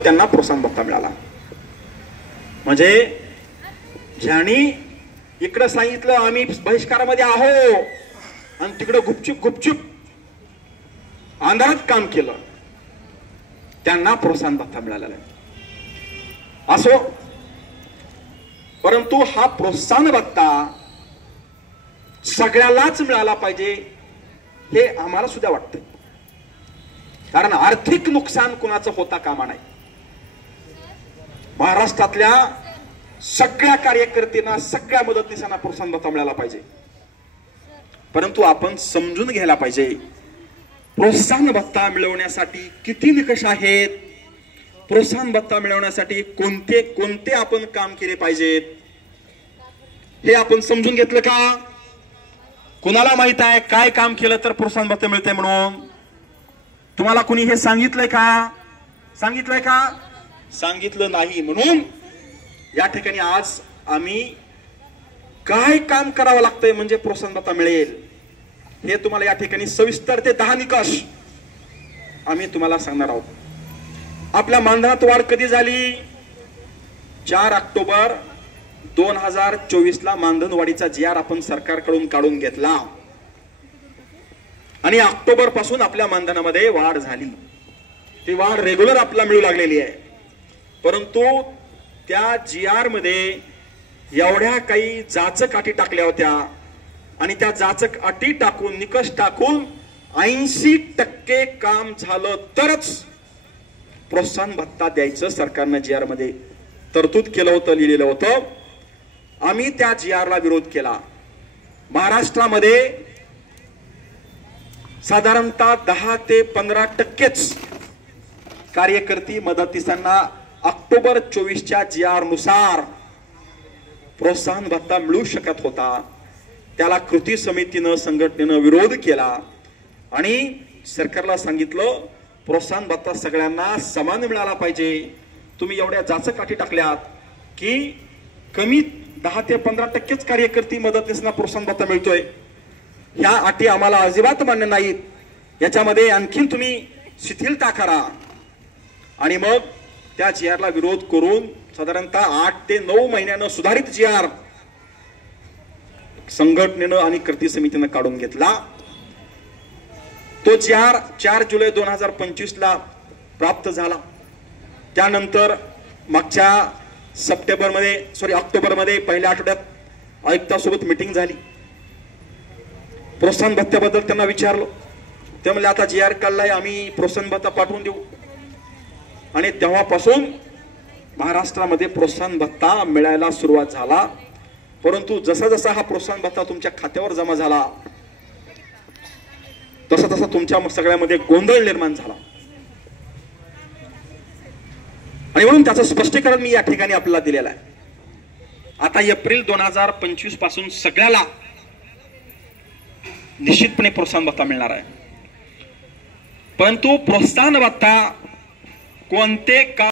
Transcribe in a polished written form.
त्यांना प्रोत्साहन भत्ता मिळाला। म्हणजे ज्यांनी इकडे सांगितलं आम्ही बहिष्कारामध्ये आहो आणि तिकडे गुपचूप गुपचूप अंधारात काम केलं त्यांना प्रोत्साहन भत्ता मिळालेला आहे। असो, परंतु हा प्रोत्साहन भत्ता सगळ्यालाच मिळाला पाहिजे हे आम्हाला सुद्धा वाटतंय, कारण आर्थिक नुकसान कुणाचं होता कामा नाही। महाराष्ट्रातल्या सगळ्या कार्यकर्त्यांना सगळ्या मदतनीसांना प्रोत्साहन भत्ता मिळाला पाहिजे, परंतु आपण समजून घ्यायला पाहिजे प्रोत्साहन भत्ता मिळवण्यासाठी किती निकष आहेत, प्रोत्साहन भत्ता मिळवण्यासाठी कोणते कोणते आपण काम केले पाहिजेत हे आपण समजून घेतलं का? कुणाला माहित आहे काय काम केलं तर प्रोत्साहन भत्ता मिळते म्हणून? तुम्हाला कुणी हे सांगितलंय का? सांगितलं नाही। म्हणून या ठिकाणी आज आम्ही काय काम करावं लागतंय म्हणजे प्रोत्साहन भत्ता मिळेल हे तुम्हाला या ठिकाणी सविस्तर ते 10 निकष आम्ही तुम्हाला सांगणार आहोत। आपल्या मानधनात वाढ कधी झाली? 4 ऑक्टोबर 2024 ला मानधन वाढीचा GR आपण सरकारकडून काढून घेतला आणि ऑक्टोबर पासून आपल्या मानधनामध्ये वाढ झाली। ती वाढ रेग्युलर आपल्याला मिळू लागलेली आहे, परंतु त्या GR मध्ये एवढ्या काही जाचक अटी टाकल्या होत्या आणि त्या जाचक अटी टाकून निकष टाकून 80% काम झालं तरच प्रोत्साहन भत्ता द्यायचं सरकारनं GR मध्ये तरतूद केलं होतं, लिहिलेलं होतं। आम्ही त्या GR ला विरोध केला। महाराष्ट्रामध्ये साधारणतः 10 ते 15%च कार्यकर्ती मदतीसांना ऑक्टोबर 24च्या GR नुसार प्रोत्साहन भत्ता मिळू शकत होता। त्याला कृती समितीनं संघटनेनं विरोध केला आणि सरकारला सांगितलं प्रोत्साहन भत्ता सगळ्यांना समान मिळाला पाहिजे। तुम्ही एवढ्या जाचक अटी टाकल्यात की कमी 10 ते 15%च कार्यकर्ती मदतीसांना प्रोत्साहन भत्ता मिळतोय, ह्या अटी आम्हाला अजिबात मान्य नाहीत। याच्यामध्ये आणखीन तुम्ही शिथिलता करा आणि मग त्या GR ला विरोध करून साधारणतः 8 ते 9 महिन्यानं सुधारित GR संघटनेनं आणि कृती समितीनं काढून घेतला। तो GR 4 जुलै 2025 ला प्राप्त झाला। त्यानंतर मागच्या ऑक्टोबर मध्ये पहिल्या आठवड्यात आयुक्तांसोबत मीटिंग झाली। प्रोत्साहन भत्त्याबद्दल त्यांना विचारलं, ते म्हणले आता GR काढलाय आम्ही प्रोत्साहन भत्ता पाठवून देऊ आणि तेव्हापासून महाराष्ट्रामध्ये प्रोत्साहन भत्ता मिळायला सुरुवात झाला। परंतु जसा जसा हा प्रोत्साहन भत्ता तुमच्या खात्यावर जमा झाला तसा तसा तुमच्या सगळ्यामध्ये गोंधळ निर्माण झाला आणि म्हणून त्याचं स्पष्टीकरण मी या ठिकाणी आपल्याला दिलेलं आहे। आता एप्रिल 2025 पासून सगळ्याला निश्चितपणे प्रोत्साहन भत्ता मिळणार आहे, परंतु प्रोत्साहन भत्ता कोणते काम